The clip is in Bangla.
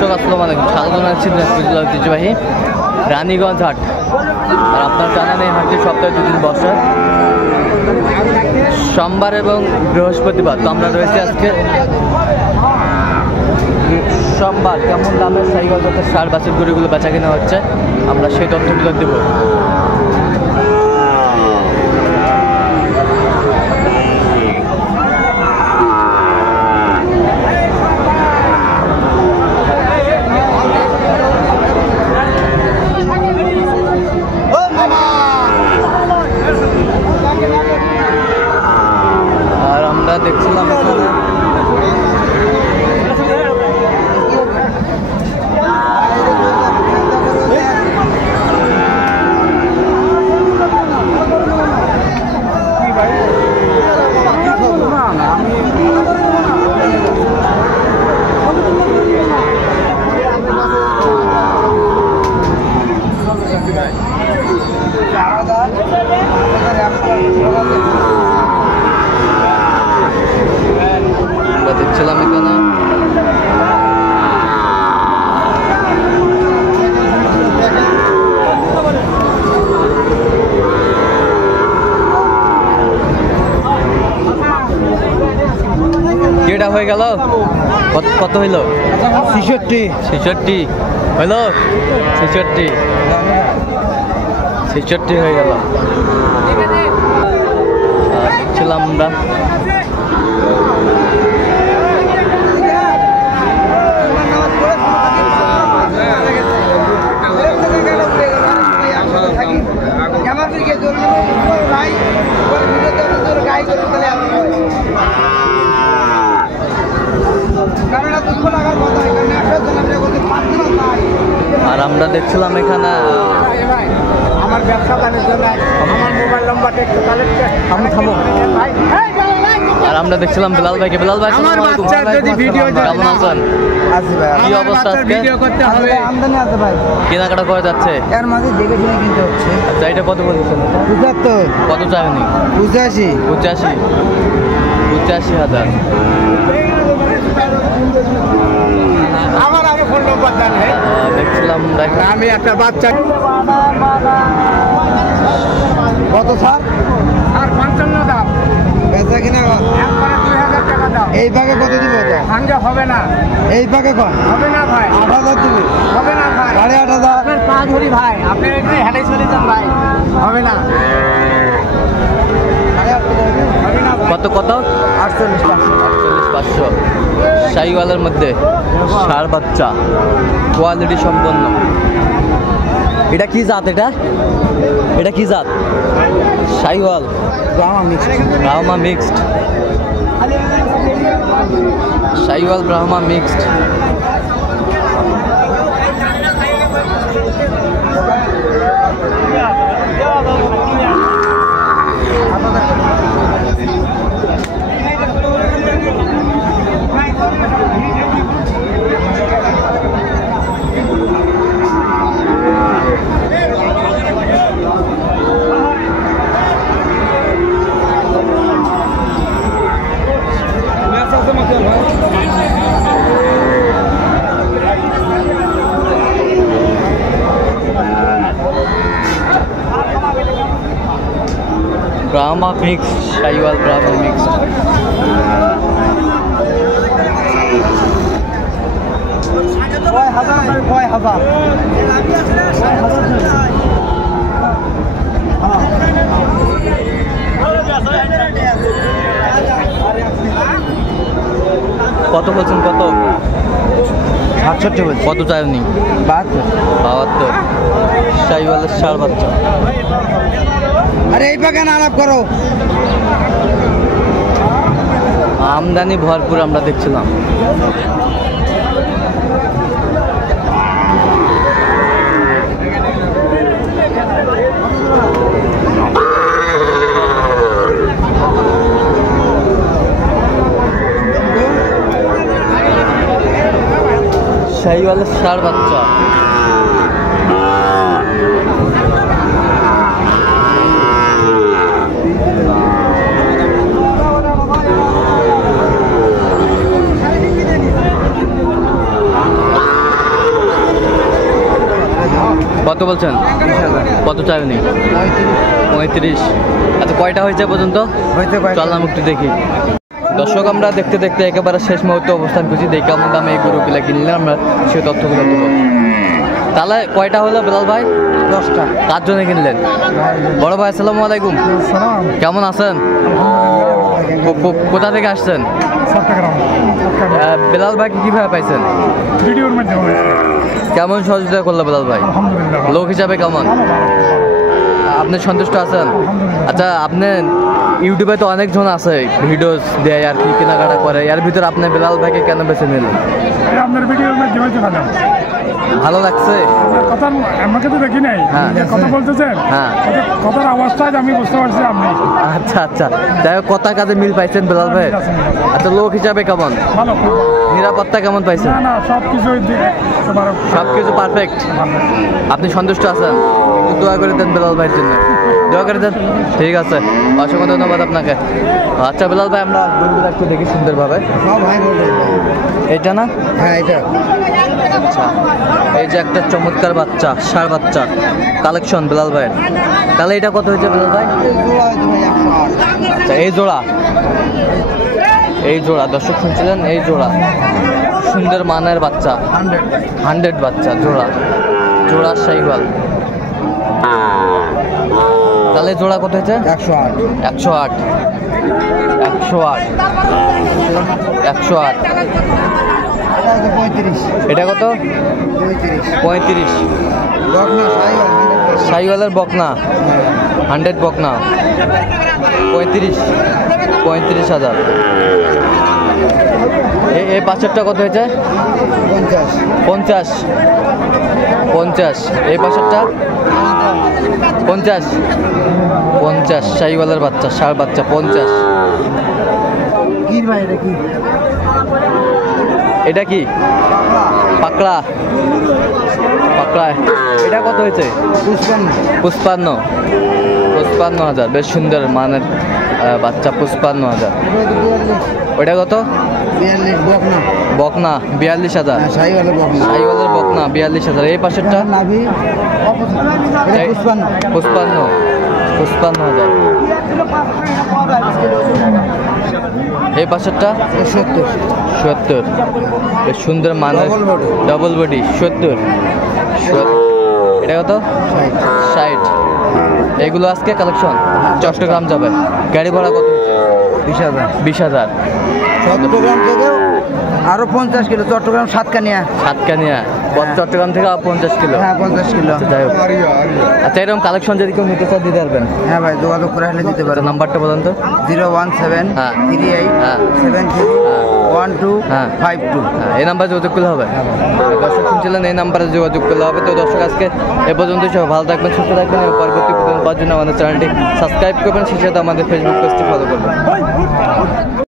দর্শক আসসালামু আলাইকুম, স্বাগত জানাচ্ছি দিনাজপুর জেলার ঐতিহ্যবাহী রানীগঞ্জ হাট। আর আপনার জানেন এই হাটটি সপ্তাহে 2 দিন বসে, সোমবার এবং বৃহস্পতিবার। তো আমরা রয়েছি আজকে সোমবার। কেমন দামের সাইকেল যাতে সার বাছুর গরুগুলো বেচা কেনা হচ্ছে, আমরা সেই তথ্যগুলো দেবো। আর আমরা দেখছিলাম এখানে কেটা হয়ে গেল। কত হইল? 66 হইল। 66 হয়ে গেল। দেখছিলাম আমরা আর আমরা দেখছিলাম এখানে আমার ব্যবসা বাণিজ্য জন্য আমার মোবাইল নাম্বারটা একটু কালেক্ট থামো। আর আমরা দেখছিলাম বিলাল ভাইকে। বিলাল ভাই আমার বাচ্চা যদি ভিডিও কেমন আছেন? আছি ভাই। কি অবস্থা আজকে? ভিডিও করতে হবে, আমদানি আছে ভাই। কেনাকাটা করে যাচ্ছে, এর মাঝে দেখে শুনে কিনতে হচ্ছে। আচ্ছা, এটা কত বলেছেন? 75 কত চাইনি? 85 85,000। আমার আগে ফোন নাম্বার দেন। দেখছিলাম আমি একটা বাচ্চা কত স্যার? আর 55 দাম বেচা কিনা একবারে 2000 টাকা দাও। এই ভাগে কত দিব? ভাঙ্গে হবে না। এই ভাগে কত হবে না ভাই? 8000 দিবি। হবে না ভাই। 8500 আপনার পা ধরি ভাই, আপনি একটু হেঁটে চলে যান ভাই। হবে না। কত 48,500 শাহিওয়ালের মধ্যে ষাঁড় বাচ্চা, কোয়ালিটি সম্পন্ন। এটা কি জাত? এটা কি জাত? Sahiwal Brahma mixed. Sahiwal Brahma mixed. Brahma mix, Sahiwal Brahma mix. কত বলছেন? কত? 68 বলছি। কত চাইনি? 72 শাহিওয়ালের ষাঁড় বাচ্চা। আরে এই বাগান আলাপ করো। আমদানি ভরপুর আমরা দেখছিলাম। শাহিওয়ালের ষাঁড় বাচ্চা। কত বলছেন? 20,000। কত চাই উনি? 35। আচ্ছা কয়টা হয়েছে পর্যন্ত? চল নাম একটু দেখি। দর্শক আমরা দেখতে দেখতে একেবারে শেষ মুহূর্তে অবস্থান করছি, দেখি কেমন দামে এই গরুগুলো কিনলেন আমরা সেই তথ্যগুলো দেবো। তাহলে কয়টা হলো বেলাল ভাই? 10টা। কার জন্য কিনলেন? বড় ভাই আসসালামু আলাইকুম, কেমন আছেন? কোথা থেকে আসছেন? বেলাল ভাইকে কিভাবে পাইছেন? ভিডিওর মাধ্যমে। কেমন সহযোগিতা করলো বেলাল ভাই? আলহামদুলিল্লাহ। লোক হিসাবে কেমন? আপনি সন্তুষ্ট আছেন? আচ্ছা আপনি ইউটিউবে তো অনেকজন আছে ভিডিও দেয় আর কি কেনাকাটা করে, এর ভিতরে আপনি বেলাল ভাইকে কেন বেছে নিলেন? আপনার ভিডিওর মাধ্যমে জানালাম। ভালো লাগছে? কথা আমাকে তো দেখি নাই, হ্যাঁ। কথা বলতেছেন, হ্যাঁ। কথার আওয়াজটা আমি বুঝতে পারছি আপনি। আচ্ছা আচ্ছা, যাই হোক কথা কাজে মিল পাইছেন বেলাল ভাই? আচ্ছা লোক হিসাবে কেমন? ভালো। নিরাপত্তা কেমন পাইছেন? না সব কিছুই সব কিছু পারফেক্ট। আপনি সন্তুষ্ট আছেন? একটু দোয়া করে দেন বেলাল ভাইয়ের জন্য, দোয়া করে দেন। ঠিক আছে, অসংখ্য ধন্যবাদ আপনাকে। আচ্ছা বেলাল ভাই আমরা গরুগুলো একটু দেখি সুন্দরভাবে। এটা না? হ্যাঁ এটা। আচ্ছা এই যে একটা চমৎকার বাচ্চা, ষাঁড় বাচ্চা কালেকশন বেলাল ভাইয়ের। তাহলে এটা কত হয়েছে বেলাল ভাই? আচ্ছা এই জোড়া, এই জোড়া দর্শক শুনছিলেন, এই জোড়া সুন্দর মানের বাচ্চা, 100 বাচ্চা জোড়া, জোড়া শাহিওয়াল। তাহলে জোড়া কত হয়েছে? 108। 108 108 108। এটা কত? 35। শাহিওয়ালের বকনা, 100 বকনা, 35,000। এই পাশেরটা কত হয়েছে? 50। এই পাশেরটা 50 শাহিওয়ালের বাচ্চা, ষাঁড় বাচ্চা 50। এটা কি? পাকড়া। এটা কত হয়েছে? 55,000। বেশ সুন্দর মানের বাচ্চা, 55,000। ওইটা কত? বকনা 42,000। শাহিওয়ালের বকনা 42,000। এই পাশেরটা 55,000। এই পাশেরটা 70। বেশ সুন্দর মানের ডবল বডি 70। এটা কত? 60। এগুলো আজকে কালেকশন চট্টগ্রাম যাবে, গাড়ি ভাড়া কত? 20,000। চট্টগ্রাম থেকেও আরো 50 কিলো, চট্টগ্রাম সাতকানিয়া। চট্টগ্রাম থেকে 50 কিলো। হ্যাঁ 50 কিলো। যাই হোক, আচ্ছা এরকম কালেকশন যদি কেউ নিতে চায় দিতে পারবেন? হ্যাঁ ভাই যোগাযোগ করে হলে দিতে পারেন। নাম্বারটা বলেন তো। 01738731252। এই নাম্বারে যোগাযোগ করলে হবে। দর্শক শুনছিলেন, এই নাম্বারে যোগাযোগ করলে হবে। তো দর্শক আজকে এ পর্যন্ত সব ভালো থাকবেন, সুস্থ থাকবেন এবং পরবর্তী প্রতিদিন পাওয়ার জন্য আমাদের চ্যানেলটি সাবস্ক্রাইব করবেন, সেই সাথে আমাদের ফেসবুক পেজটি ফলো করবেন।